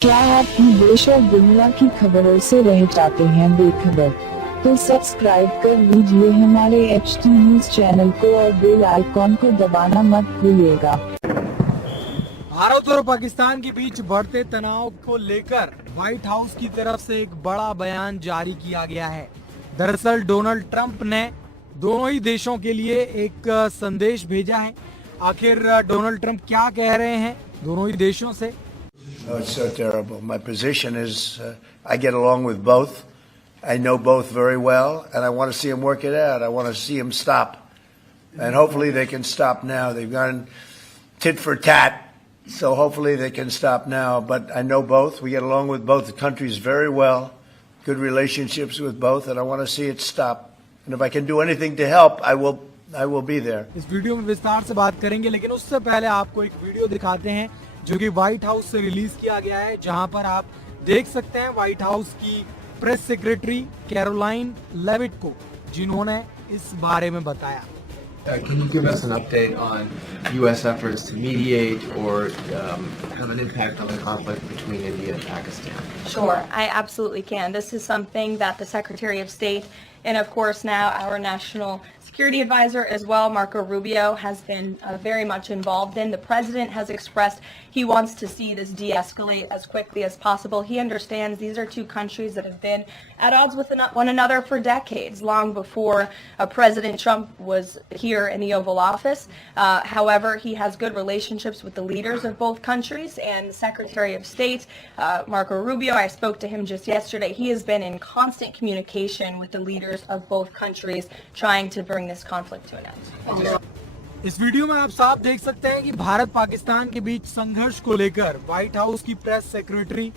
क्या आप देश और दुनिया की खबरों से रह जाते हैं बेखबर? तो सब्सक्राइब कर लीजिए हमारे HT न्यूज चैनल को और बेल आइकॉन को दबाना मत भूलिएगा। भारत और पाकिस्तान के बीच बढ़ते तनाव को लेकर व्हाइट हाउस की तरफ से एक बड़ा बयान जारी किया गया है। दरअसल डोनाल्ड ट्रंप ने दोनों ही देशों के लिए एक संदेश भेजा है। आखिर डोनाल्ड ट्रंप क्या कह रहे हैं दोनों ही देशों से? Oh, it's so terrible. My position is I get along with both. I know both very well, and I want to see them work it out. I want to see them stop. And hopefully they can stop now. They've gone tit for tat, so hopefully they can stop now. But I know both. We get along with both the countries very well, good relationships with both, and I want to see it stop. And if I can do anything to help, I will be there. इस video में विस्तार से बात करेंगे, लेकिन उससे पहले आपको एक वीडियो दिखाते हैं जो कि व्हाइट हाउस से रिलीज किया गया है, जहां पर आप देख सकते हैं व्हाइट हाउस की प्रेस सेक्रेटरी कैरोलाइन लेविट को, जिन्होंने इस बारे में बताया। Can you give us an update on U.S. efforts to mediate or have an impact on the conflict between India and Pakistan? Sure, I absolutely can. This is something that the Secretary of State and, of course, now our National Security Advisor as well, Marco Rubio, has been very much involved in. The President has expressed he wants to see this de-escalate as quickly as possible. He understands these are two countries that have been at odds with one another for decades, long before President Trump was here in the Oval Office. However, he has good relationships with the leaders of both countries, and the Secretary of State, Marco Rubio, I spoke to him just yesterday. He has been in constant communication with the leaders of both countries, trying to bring this conflict to an end. इस video में आप साफ देख सकते हैं कि भारत पाकिस्तान के बीच संघर्ष को लेकर व्हाइट हाउस की प्रेस सेक्रेटरी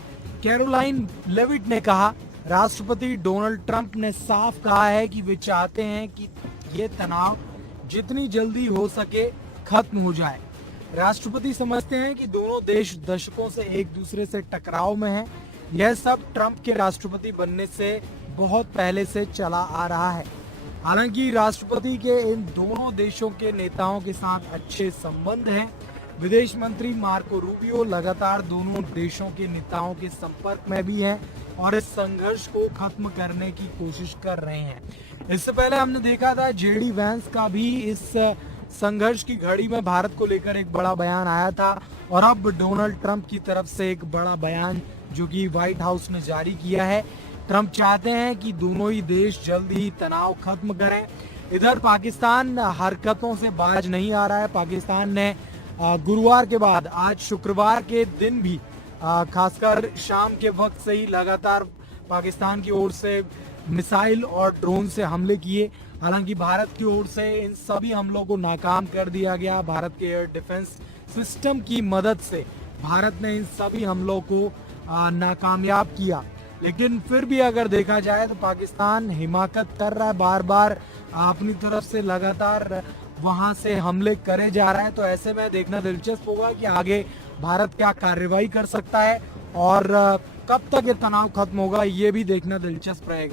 कैरोलाइन लेविट ने कहा, राष्ट्रपति डोनाल्ड ट्रंप ने साफ कहा है कि वे चाहते हैं कि ये तनाव जितनी जल्दी हो सके खत्म हो जाए। राष्ट्रपति समझते हैं कि दोनों देश दशकों से एक दूसरे से टकराव में हैं। यह सब ट्रंप के राष्ट्रपति बनने से बहुत पहले से चला आ रहा है। हालांकि राष्ट्रपति के इन दोनों देशों के नेताओं के साथ अच्छे संबंध हैं। विदेश मंत्री मार्को रूबियो लगातार दोनों देशों के नेताओं के संपर्क में भी हैं और इस संघर्ष को खत्म करने की कोशिश कर रहे हैं। इससे पहले हमने देखा था JD वैंस का भी इस संघर्ष की घड़ी में भारत को लेकर एक बड़ा बयान आया था, और अब डोनाल्ड ट्रंप की तरफ से एक बड़ा बयान जो कि व्हाइट हाउस ने जारी किया है। ट्रंप चाहते हैं कि दोनों ही देश जल्द ही तनाव खत्म करें। इधर पाकिस्तान हरकतों से बाज नहीं आ रहा है। पाकिस्तान ने गुरुवार के बाद आज शुक्रवार के दिन भी खासकर शाम के वक्त से ही लगातार पाकिस्तान की ओर से मिसाइल और ड्रोन से हमले किए। हालांकि भारत की ओर से इन सभी हमलों को नाकाम कर दिया गया। भारत के एयर डिफेंस सिस्टम की मदद से भारत ने इन सभी हमलों को नाकामयाब किया। लेकिन फिर भी अगर देखा जाए तो पाकिस्तान हिमाकत कर रहा है, बार बार अपनी तरफ से लगातार वहां से हमले करे जा रहा है। तो ऐसे में देखना दिलचस्प होगा कि आगे भारत क्या कार्रवाई कर सकता है और कब तक ये तनाव खत्म होगा, ये भी देखना दिलचस्प रहेगा।